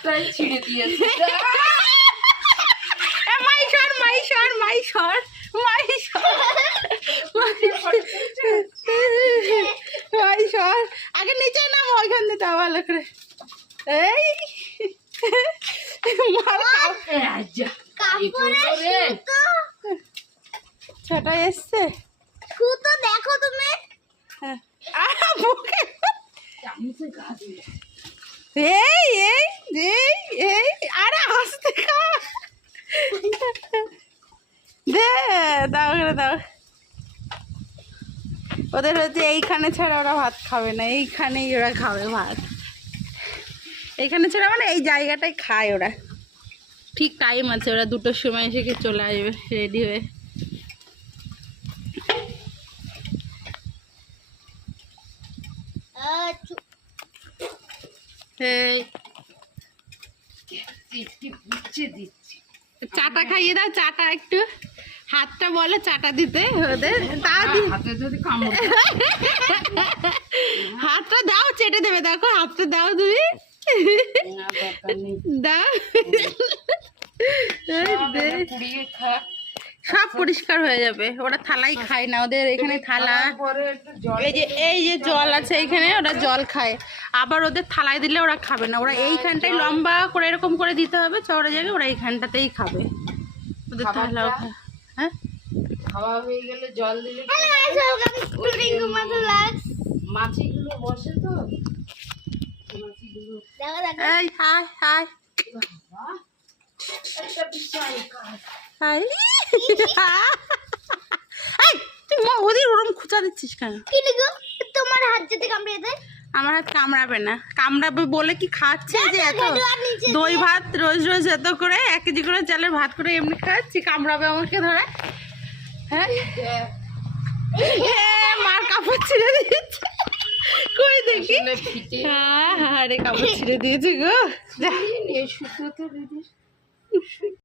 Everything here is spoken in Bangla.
হাতটাই ছিঁড়ে দিয়েছে। আগে নিচে নামো, ওইখান দিয়ে দাও ভালো করে। এই ছোটা এসছে, দেখো তুমি। এই এই এই এই আরে আস্তে খা, দে দাও করে দাও। ওদের হচ্ছে এইখানে ছাড়া ওরা ভাত খাবে না, এইখানেই ওরা খাবে ভাত। এইখানে ছাড়া মানে এই জায়গাটায় খায় ওরা। ঠিক টাইম আছে, ওরা 2টোর সময় এসে চলে আসবে রেডি হয়ে। চাটা খাইয়ে দাও, চাটা একটু, হাতটা বলে চাটা দিতে ওদের, তা হাতে যদি কামড় হাতটা দাও, চেটে দেবে। দেখো হাতটা দাও তুমি, দাও। সব পরিষ্কার হয়ে যাবে, ওরা থালাই খায় না, ওদের এখানে থালা, এই যে জল আছে এখানে, ওরা জল খায়। আবার ওদের থালায় দিলে ওরা খাবে না, ওরা এইখানটাই লম্বা করে এরকম করে দিতে হবে চওড়া জায়গায়, ওরা এইখানটাতেই খাবে। ওদের থালাও খায়। হ্যাঁ, খাওয়া হয়ে গেলে জল দিলে মাছিগুলো বসে তো, এই হাই হাই হাই, তুই ওদের ওরম খুঁচা দিচ্ছিস কেন? তোমার হাত যদি কামড়ে দেয়? আমার হাত কামড়াবে না, কামড়াবে বলে কি খাচ্ছে যে এত দই ভাত রোজ রোজ এত করে 1 কেজি করে চালের ভাত করে এমনি খাচ্ছি, কামড়াবে আমাকে ধরে? হ্যাঁ, মার কাপড় ছিঁড়ে দিয়েছে, কই দেখি। হ্যাঁ হ্যাঁ রে, কাপড় ছিঁড়ে দিয়েছে গো। শুকোতে দিদি।